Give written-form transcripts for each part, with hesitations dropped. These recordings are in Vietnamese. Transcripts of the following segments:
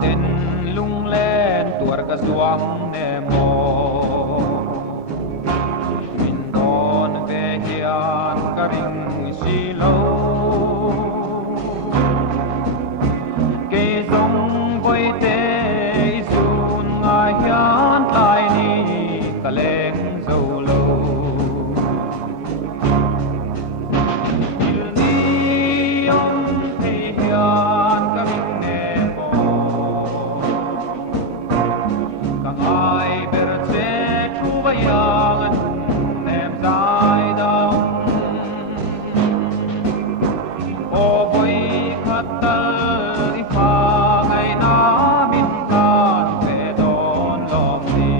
ten lung len tuar ka suang ne mo min don ve hian ka ring si lo ke zong voi te sun nga hian lai ni ka leng zo lo il ni ong he hian ka ring ne mo ka ai ber che chu va yang nem dai dong o voi khat tal i pha ngai na min kan ve don lom ni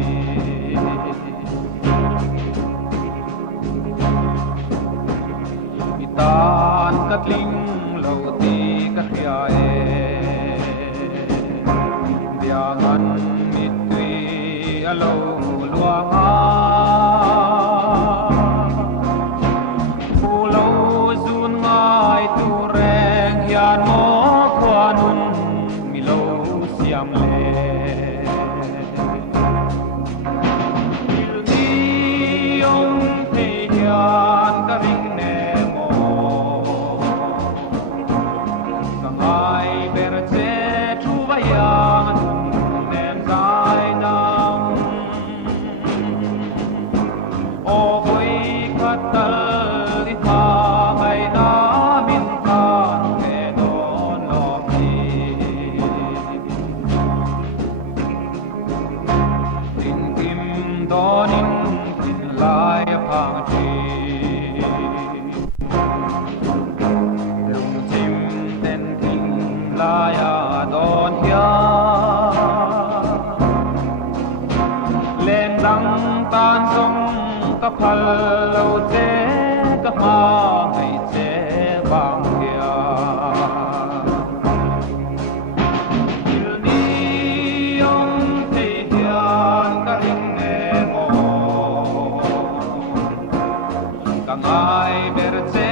mi tan ka tling lo ti ka khia e dia ngan mi tui a lo luang a pu lo zun ngai tu reng hian mo khuanun mi lo siam le il ni ong te hian ka ring ne mo ka ai ber che chu va yang nem dai dang o voi khat tal i pha ngai na min kan ve don lom ni tin kim donin tin lai phang chi lung chim ten thing lai a don hian lên đăng tan sông các phật lâu thế các ma ngày chế vàng kia il ni ông thì hiền các linh nè mồ càng ai bề chế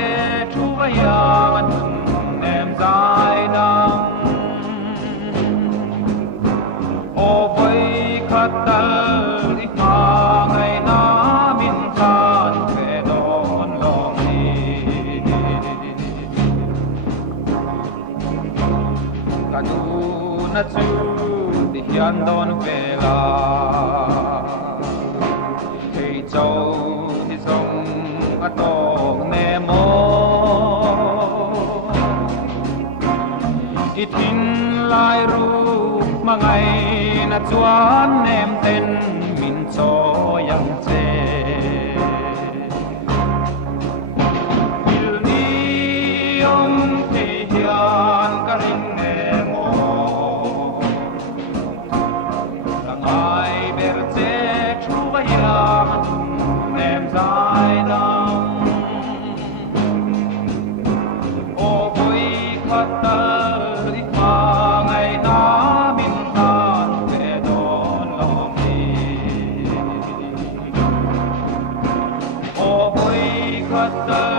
chú vay ăn nem dài năm ô với khát tal i pha ngai na min kan ve don lom ni ka du na chu ti hian don ve la hei chau ni song a tong ne mo i tin lai ru ma ngai na chuan nem ten min cho yang che il ni ong te hian ka ring ne mo ka ai ber che chu va yang nem dai dang o voi khat tal i pha ngai na min kan ve don lom ni o voi khat tal